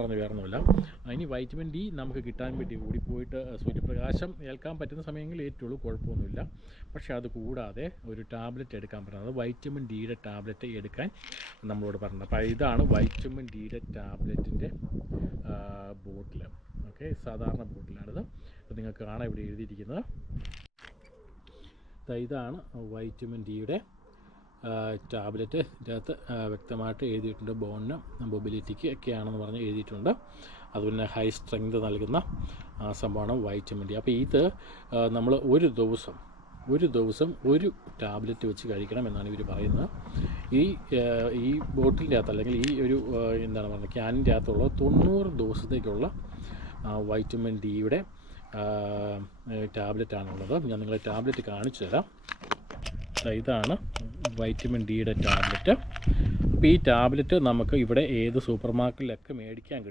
പറഞ്ഞ് വേറൊന്നുമില്ല. ഇനി വൈറ്റമിൻ ഡി നമുക്ക് കിട്ടാൻ വേണ്ടി കൂടിപ്പോയിട്ട് സൂര്യപ്രകാശം ഏൽക്കാൻ പറ്റുന്ന സമയങ്ങളിൽ ഏറ്റുള്ളൂ, കുഴപ്പമൊന്നുമില്ല. പക്ഷേ അത് കൂടാതെ ഒരു ടാബ്ലറ്റ് എടുക്കാൻ പറയുന്നത് വൈറ്റമിൻ ഡിയുടെ ടാബ്ലറ്റ് എടുക്കാൻ നമ്മളോട് പറഞ്ഞത്. അപ്പോൾ ഇതാണ് വൈറ്റമിൻ ഡിയുടെ ടാബ്ലറ്റിൻ്റെ ബോട്ടിൽ. ഓക്കെ, സാധാരണ ബോട്ടിലാണിത്. അപ്പോൾ നിങ്ങൾക്ക് കാണാൻ ഇവിടെ എഴുതിയിരിക്കുന്നത് ഇതാണ് വൈറ്റമിൻ ഡിയുടെ ടാബ്ലറ്റ്. ഇതിനകത്ത് വ്യക്തമായിട്ട് എഴുതിയിട്ടുണ്ട് ബോണിന് മൊബിലിറ്റിക്ക് ഒക്കെയാണെന്ന് പറഞ്ഞ് എഴുതിയിട്ടുണ്ട്. അതുപോലെ ഹൈ സ്ട്രെങ്ത് നൽകുന്ന സംഭവമാണ് വൈറ്റമിൻ ഡി. അപ്പോൾ ഇത് നമ്മൾ ഒരു ദിവസം ഒരു ടാബ്ലറ്റ് വെച്ച് കഴിക്കണം എന്നാണ് ഇവർ പറയുന്നത്. ഈ ബോട്ടിലിൻ്റെ അകത്ത് അല്ലെങ്കിൽ ഈ ഒരു എന്താണ് പറയുന്നത് ക്യാനിൻ്റെ അകത്തുള്ള 90 ദിവസത്തേക്കുള്ള വൈറ്റമിൻ ഡിയുടെ ടാബ്ലറ്റാണുള്ളത്. ഞാൻ നിങ്ങളെ ടാബ്ലറ്റ് കാണിച്ചു തരാം. ഇതാണ് വൈറ്റമിൻ ഡിയുടെ ടാബ്ലറ്റ്. അപ്പോൾ ഈ ടാബ്ലറ്റ് നമുക്ക് ഇവിടെ ഏത് സൂപ്പർ മാർക്കറ്റിലൊക്കെ മേടിക്കാൻ കിട്ടും.